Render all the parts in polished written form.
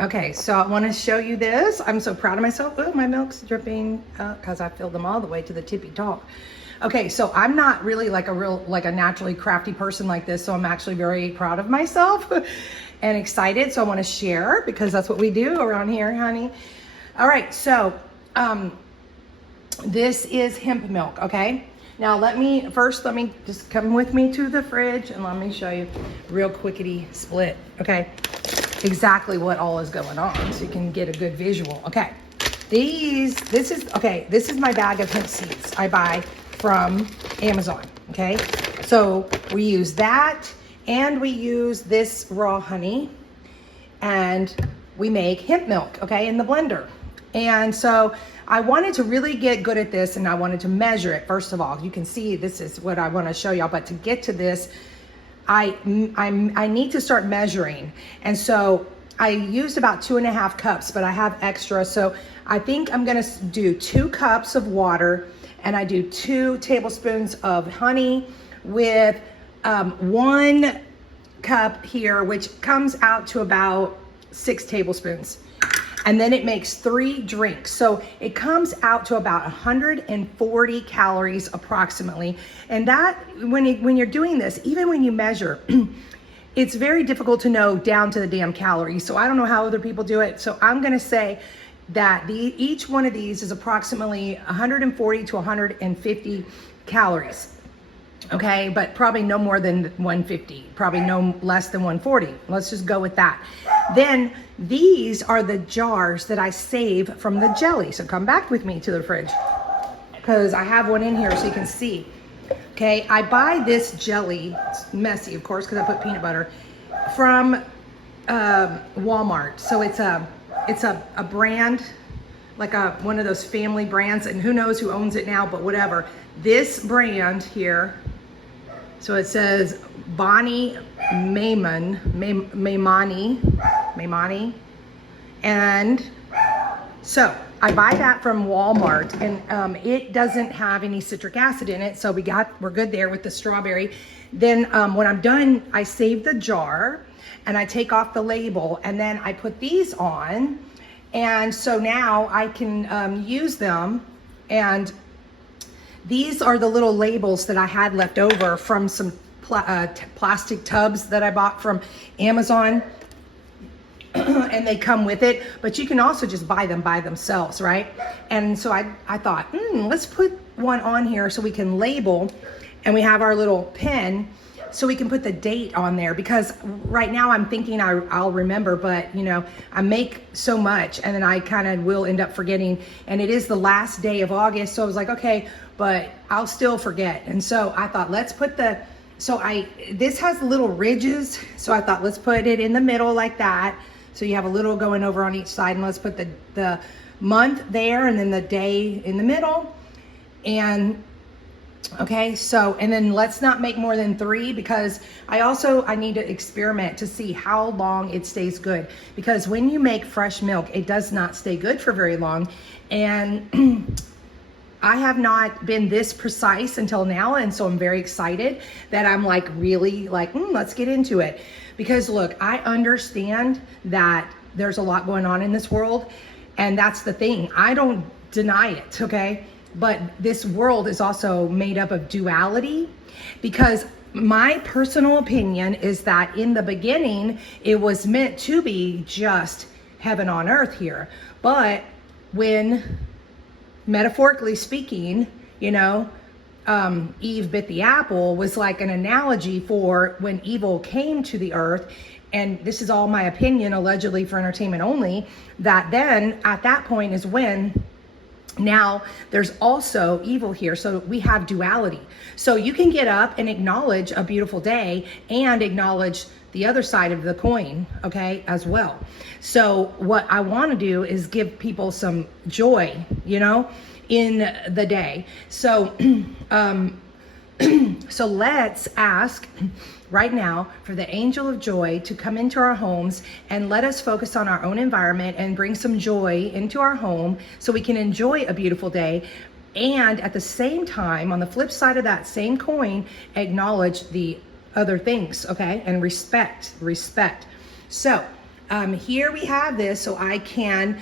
Okay, so I want to show you this. I'm so proud of myself. Oh, my milk's dripping because I filled them all the way to the tippy top. Okay, so I'm not really like a naturally crafty person like this, so I'm actually very proud of myself and excited. So I want to share because that's what we do around here, honey. All right, so this is hemp milk, okay? Now let me just come with me to the fridge and let me show you real quickity split, okay? Exactly what all is going on so you can get a good visual. Okay, this is my bag of hemp seeds I buy from Amazon. Okay, so we use that and we use this raw honey and we make hemp milk, okay, in the blender. And so I wanted to really get good at this and I wanted to measure it. First of all, you can see this is what I want to show y'all, but to get to this, I need to start measuring. And so I used about 2.5 cups, but I have extra. So I think I'm gonna do 2 cups of water and I do 2 tablespoons of honey with 1 cup here, which comes out to about 6 tablespoons. And then it makes 3 drinks. So it comes out to about 140 calories approximately. And that, when you're doing this, even when you measure, it's very difficult to know down to the damn calories. So I don't know how other people do it. So I'm gonna say that each one of these is approximately 140 to 150 calories. Okay, but probably no more than 150, probably no less than 140. Let's just go with that. Then these are the jars that I save from the jelly. So come back with me to the fridge because I have one in here so you can see. Okay, I buy this jelly, it's messy of course because I put peanut butter, from Walmart. So it's a brand, like one of those family brands, and who knows who owns it now, but whatever. This brand here, so it says Bonnie Maimani, and so I buy that from Walmart, and it doesn't have any citric acid in it, so we're good there with the strawberry. Then when I'm done, I save the jar and I take off the label, and then I put these on, and so now I can use them. And these are the little labels that I had left over from some plastic tubs that I bought from Amazon. And they come with it, but you can also just buy them by themselves, right? And so I thought, let's put one on here so we can label, and we have our little pen so we can put the date on there, because right now I'm thinking I'll remember, but you know, I make so much and then I kind of will end up forgetting, and it is the last day of August, so I was like, okay, but I'll still forget. And so I thought, let's put this has little ridges, so I thought let's put it in the middle like that, so you have a little going over on each side, and let's put the month there and then the day in the middle. And okay, so, and then let's not make more than 3, because I need to experiment to see how long it stays good, because when you make fresh milk, it does not stay good for very long. And I have not been this precise until now, and so I'm very excited that I'm like really like, let's get into it. Because look, I understand that there's a lot going on in this world, and that's the thing. I don't deny it, okay? But this world is also made up of duality, because my personal opinion is that in the beginning, it was meant to be just heaven on earth here. But when, metaphorically speaking, you know, Eve bit the apple was like an analogy for when evil came to the earth. And this is all my opinion, allegedly for entertainment only, that then at that point is when now there's also evil here. So we have duality. So you can get up and acknowledge a beautiful day and acknowledge the other side of the coin, okay, as well. So what I want to do is give people some joy, you know, in the day. So so let's ask right now for the angel of joy to come into our homes and let us focus on our own environment and bring some joy into our home so we can enjoy a beautiful day. And at the same time, on the flip side of that same coin, acknowledge the other things, okay? And respect. So here we have this, so I can,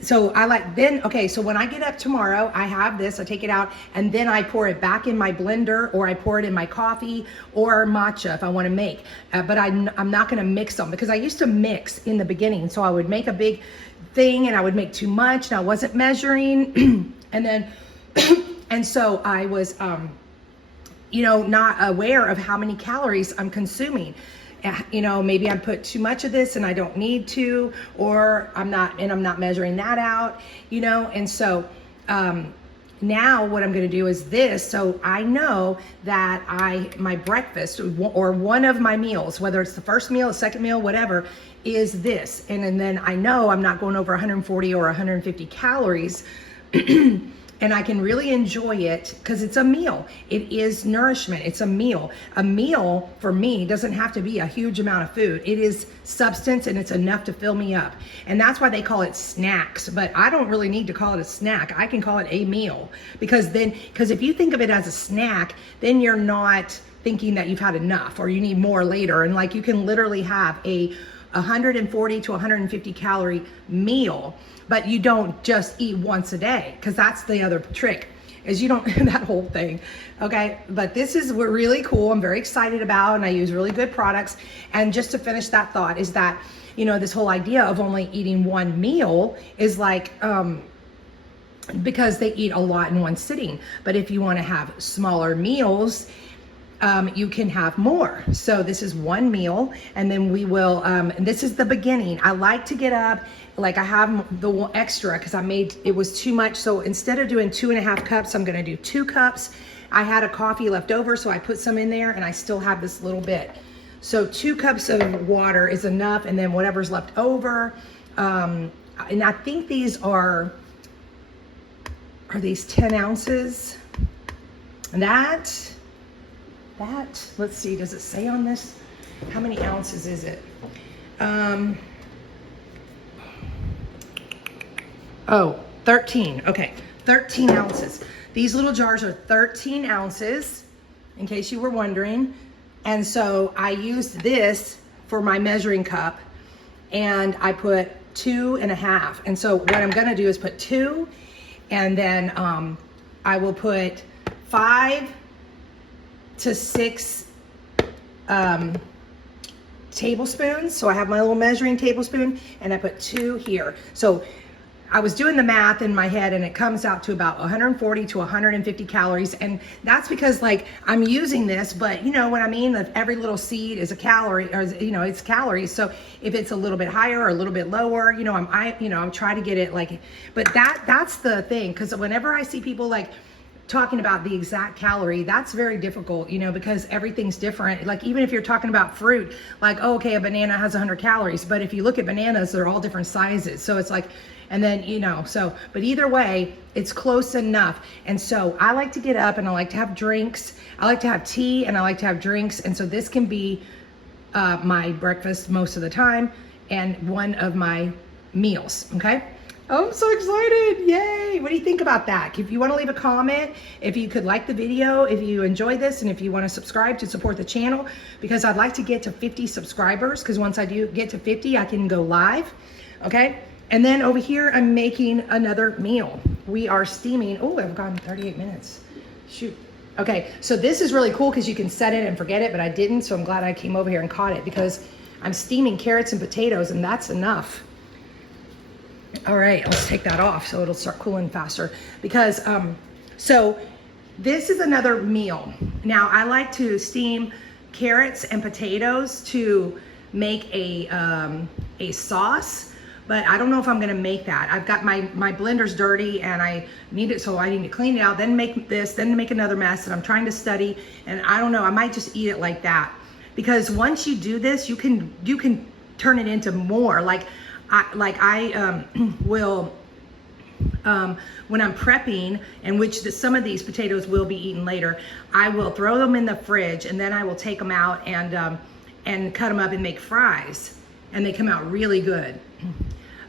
so I like, then, okay, so when I get up tomorrow, I have this, I take it out, and then I pour it back in my blender, or I pour it in my coffee, or matcha if I wanna make. But I'm not gonna mix them, because I used to mix in the beginning, so I would make a big thing, and I would make too much, and I wasn't measuring, and then, and so I was, you know, not aware of how many calories I'm consuming. You know, maybe I put too much of this and I don't need to, or I'm not measuring that out, you know. And so now what I'm going to do is this, so I know that my breakfast or one of my meals, whether it's the first meal, the second meal, whatever, is this. And then I know I'm not going over 140 or 150 calories. And I can really enjoy it because it's a meal. It is nourishment. It's a meal. A meal for me doesn't have to be a huge amount of food. It is substance, and it's enough to fill me up. And that's why they call it snacks. But I don't really need to call it a snack. I can call it a meal, because if you think of it as a snack, then you're not thinking that you've had enough or you need more later. And like, you can literally have a 140 to 150 calorie meal, but you don't just eat once a day, because that's the other trick, is you don't, that whole thing, okay? But this is really cool. I'm very excited about, and I use really good products. And just to finish that thought is that, you know, this whole idea of only eating one meal is like, because they eat a lot in one sitting. But if you want to have smaller meals, you can have more. So this is one meal, and then we will, and this is the beginning. I like to get up, like I have the extra because it was too much. So instead of doing 2.5 cups, I'm going to do 2 cups. I had a coffee left over, so I put some in there, and I still have this little bit. So 2 cups of water is enough, and then whatever's left over. And I think these are these 10 ounces? And that, let's see, does it say on this? How many ounces is it? Oh, 13, okay, 13 ounces. These little jars are 13 ounces, in case you were wondering. And so I used this for my measuring cup, and I put 2.5. And so what I'm gonna do is put 2, and then I will put 5 to 6 tablespoons. So I have my little measuring tablespoon, and I put 2 here. So I was doing the math in my head, and it comes out to about 140 to 150 calories. And that's because, like, I'm using this, but you know what I mean? If every little seed is a calorie, or you know, it's calories. So if it's a little bit higher or a little bit lower, you know, I'm trying to get it like, but that's the thing. Cause whenever I see people like talking about the exact calorie, that's very difficult, you know, because everything's different. Like, even if you're talking about fruit, like, oh, okay, a banana has 100 calories, but if you look at bananas, they're all different sizes. So it's like, and then, you know, so, but either way, it's close enough. And so I like to get up, and I like to have drinks. I like to have tea, and I like to have drinks. And so this can be my breakfast most of the time, and one of my meals, okay? I'm so excited, yay. What do you think about that? If you wanna leave a comment, if you could like the video, if you enjoyed this, and if you wanna subscribe to support the channel, because I'd like to get to 50 subscribers, because once I do get to 50, I can go live, okay? And then over here, I'm making another meal. We are steaming, oh, I've gone 38 minutes, shoot. Okay, so this is really cool because you can set it and forget it, but I didn't, so I'm glad I came over here and caught it, because I'm steaming carrots and potatoes, and that's enough. All right, let's take that off so it'll start cooling faster, because, so this is another meal. Now, I like to steam carrots and potatoes to make a sauce, but I don't know if I'm gonna make that. I've got my blender's dirty, and I need it, so I need to clean it out, then make this, then make another mess, and I'm trying to study, and I don't know, I might just eat it like that. Because once you do this, you can turn it into more. I will, when I'm prepping, and which some of these potatoes will be eaten later, I will throw them in the fridge, and then I will take them out and cut them up and make fries, and they come out really good.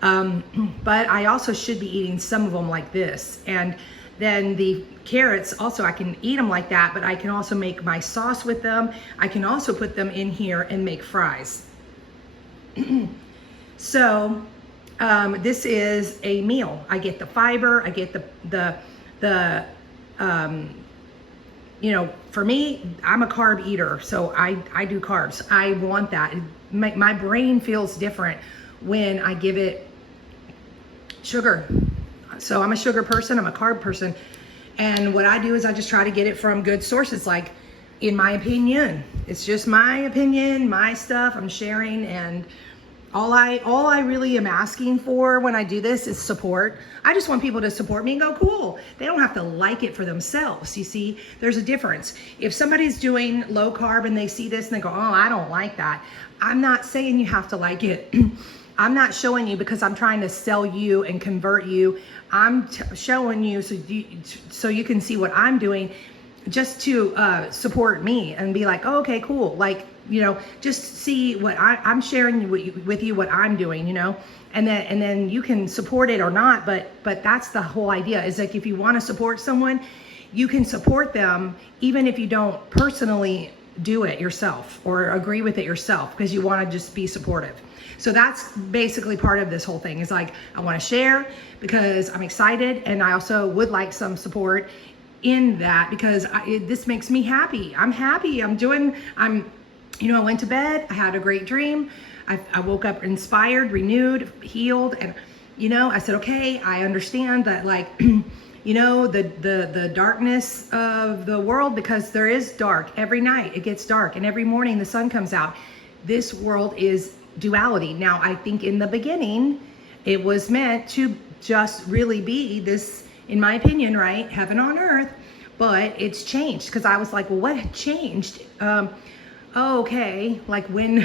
But I also should be eating some of them like this. And then the carrots, also I can eat them like that, but I can also make my sauce with them. I can also put them in here and make fries. So this is a meal. I get the fiber, I get the you know, for me, I'm a carb eater, so I do carbs. I want that. My brain feels different when I give it sugar. So I'm a sugar person, I'm a carb person. And what I do is I just try to get it from good sources, like, in my opinion. It's just my opinion, my stuff I'm sharing, and all I really am asking for when I do this is support. I just want people to support me and go, cool. They don't have to like it for themselves. You see, there's a difference. If somebody's doing low carb and they see this and they go, oh, I don't like that. I'm not saying you have to like it. I'm not showing you because I'm trying to sell you and convert you. I'm showing you so you can see what I'm doing, just to support me and be like, oh, okay, cool. Like, you know, just see what I'm sharing with you what I'm doing, you know, and then you can support it or not. But that's the whole idea, is like, if you want to support someone, you can support them even if you don't personally do it yourself or agree with it yourself, because you want to just be supportive. So that's basically part of this whole thing, is like, I want to share because I'm excited, and I also would like some support in that, because this makes me happy. I'm happy. You know, I went to bed, I had a great dream. I woke up inspired, renewed, healed. And, you know, I said, okay, I understand that, like, you know, the darkness of the world, because there is dark. Every night it gets dark, and every morning the sun comes out. This world is duality. Now, I think in the beginning, it was meant to just really be this, in my opinion, right, heaven on earth. But it's changed, because I was like, well, what changed? Oh, okay, like when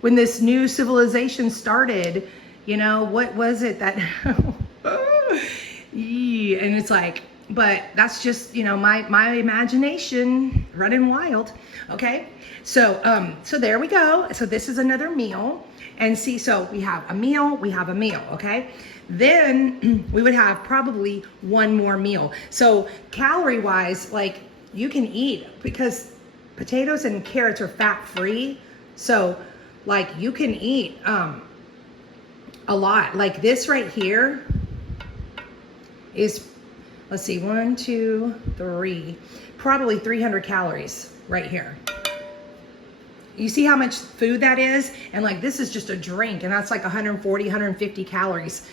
when this new civilization started, you know, what was it that yeah, and it's like, but that's just, you know, my imagination running wild. Okay, so so there we go. So this is another meal, and see, so we have a meal, okay. Then we would have probably one more meal. So calorie wise, like, you can eat, because potatoes and carrots are fat free. So like, you can eat a lot. Like this right here is, let's see, 1, 2, 3, probably 300 calories right here. You see how much food that is? And like, this is just a drink, and that's like 140, 150 calories.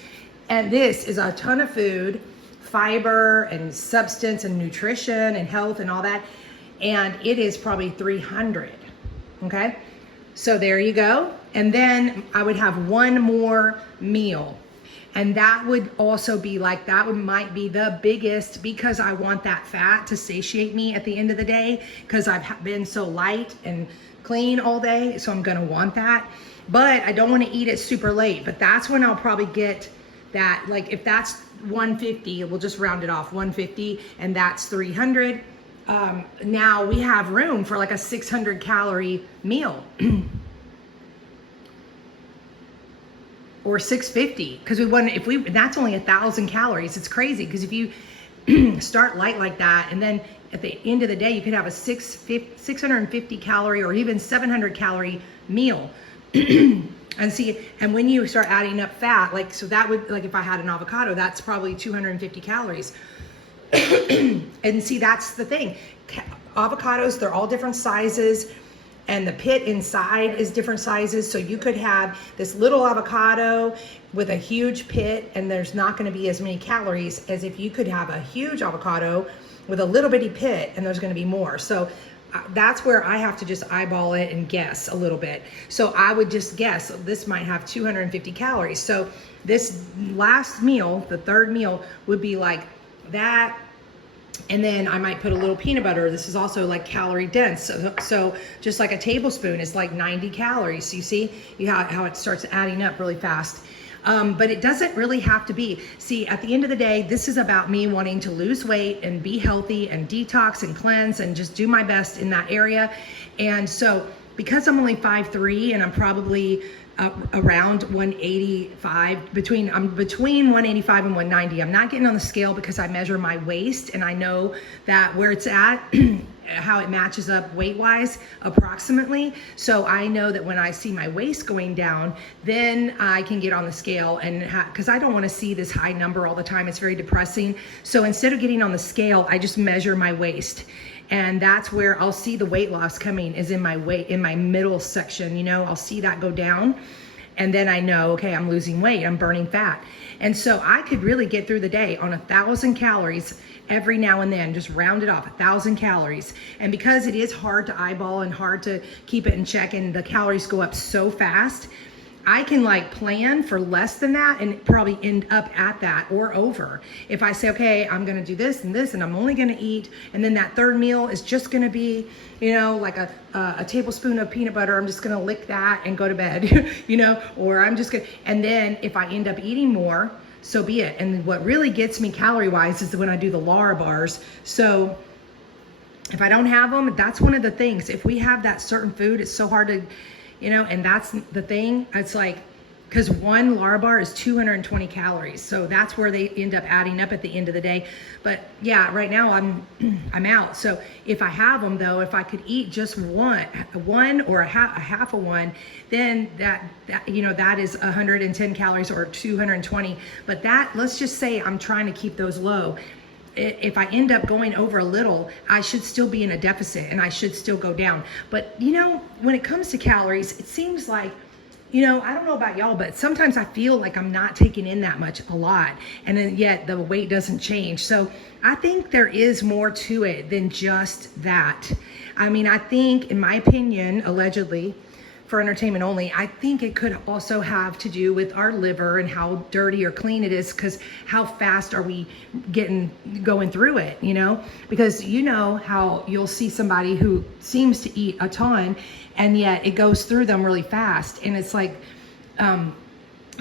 And this is a ton of food, fiber and substance and nutrition and health and all that. And it is probably 300, okay? So there you go. And then I would have one more meal. And that would also be like, might be the biggest, because I want that fat to satiate me at the end of the day, because I've been so light and clean all day. So I'm gonna want that. But I don't wanna eat it super late. But that's when I'll probably get that, like, if that's 150, we'll just round it off, 150, and that's 300. Now we have room for like a 600 calorie meal or 650, because that's only 1,000 calories. It's crazy, because if you start light like that, and then at the end of the day you could have a 650 calorie or even 700 calorie meal. And see, and when you start adding up fat, like, so that would, like, if I had an avocado, that's probably 250 calories. And see, that's the thing. Avocados, they're all different sizes, and the pit inside is different sizes. So you could have this little avocado with a huge pit, and there's not going to be as many calories as if you could have a huge avocado with a little bitty pit, and there's going to be more. So that's where I have to just eyeball it and guess a little bit. So I would just guess this might have 250 calories. So this last meal, the third meal, would be like that. And then I might put a little peanut butter. This is also like calorie dense. So just like a tablespoon is like 90 calories. So you see how it starts adding up really fast. But it doesn't really have to be. See, at the end of the day, this is about me wanting to lose weight and be healthy and detox and cleanse and just do my best in that area. And so because I'm only 5'3", and I'm probably around 185, I'm between 185 and 190. I'm not getting on the scale because I measure my waist, and I know that where it's at how it matches up weight wise approximately. So I know that when I see my waist going down, then I can get on the scale, and because I don't want to see this high number all the time. It's very depressing. So instead of getting on the scale, I just measure my waist. And that's where I'll see the weight loss coming, is in my middle section, you know, I'll see that go down. And then I know, okay, I'm losing weight, I'm burning fat. And so I could really get through the day on 1,000 calories every now and then, just round it off, 1,000 calories. And because it is hard to eyeball and hard to keep it in check, and the calories go up so fast, I can like plan for less than that and probably end up at that or over. If I say, okay, I'm gonna do this and this, and I'm only gonna eat, and then that third meal is just gonna be, you know, like a tablespoon of peanut butter, I'm just gonna lick that and go to bed, you know, or I'm just gonna, and then if I end up eating more, so be it. And what really gets me calorie wise is when I do the Lara bars. So if I don't have them, that's one of the things. If we have that certain food, it's so hard to, you know, and that's the thing. It's like, because one Lara bar is 220 calories. So that's where they end up adding up at the end of the day. But yeah, right now I'm out. So if I have them though, if I could eat just one or a half of one, then that you know, that is 110 calories or 220. But that, let's just say I'm trying to keep those low. If I end up going over a little, I should still be in a deficit and I should still go down. But you know, when it comes to calories, it seems like, you know, I don't know about y'all, but sometimes I feel like I'm not taking in that much, a lot, and then yet the weight doesn't change. So I think there is more to it than just that. I mean, I think, in my opinion, allegedly, for entertainment only, I think it could also have to do with our liver and how dirty or clean it is, because how fast are we going through it, you know? Because you know how you'll see somebody who seems to eat a ton and yet it goes through them really fast, and it's like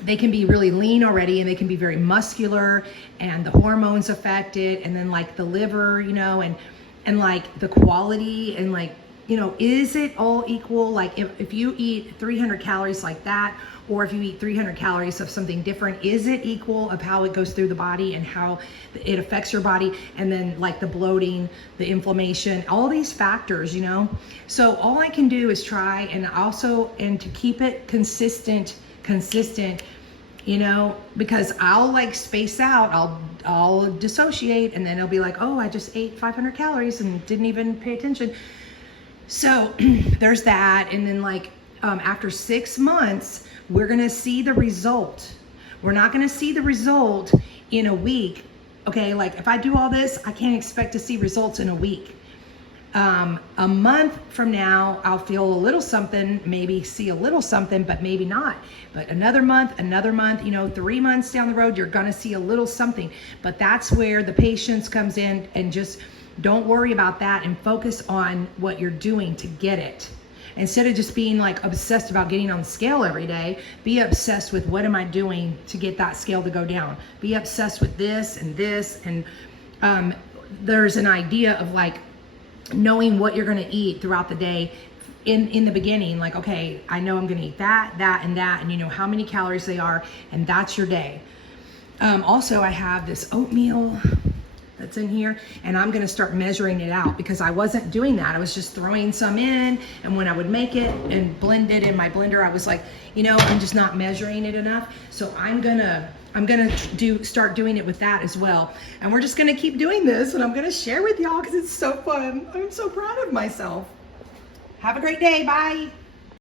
they can be really lean already and they can be very muscular, and the hormones affect it, and then like the liver, you know, and like the quality, and like, you know, is it all equal? Like if you eat 300 calories like that, or if you eat 300 calories of something different, is it equal of how it goes through the body and how it affects your body? And then like the bloating, the inflammation, all these factors, you know? So all I can do is try, and to keep it consistent, you know, because I'll like space out, I'll dissociate, and then it'll be like, oh, I just ate 500 calories and didn't even pay attention. So there's that. And then like after 6 months, we're gonna see the result. We're not gonna see the result in a week. Okay, like if I do all this, I can't expect to see results in a week. A month from now, I'll feel a little something, maybe see a little something, but maybe not. But another month, you know, 3 months down the road, you're gonna see a little something. But that's where the patience comes in, and just don't worry about that and focus on what you're doing to get it. Instead of just being like obsessed about getting on the scale every day, be obsessed with what am I doing to get that scale to go down. Be obsessed with this and this. And there's an idea of like knowing what you're gonna eat throughout the day in the beginning. Like, okay, I know I'm gonna eat that, and that, and you know how many calories they are, and that's your day. Also, I have this oatmeal that's in here, and I'm gonna start measuring it out, because I wasn't doing that. I was just throwing some in, and when I would make it and blend it in my blender, I was like, you know, I'm just not measuring it enough. So I'm gonna start doing it with that as well. And we're just gonna keep doing this, and I'm gonna share with y'all because it's so fun. I'm so proud of myself. Have a great day, bye.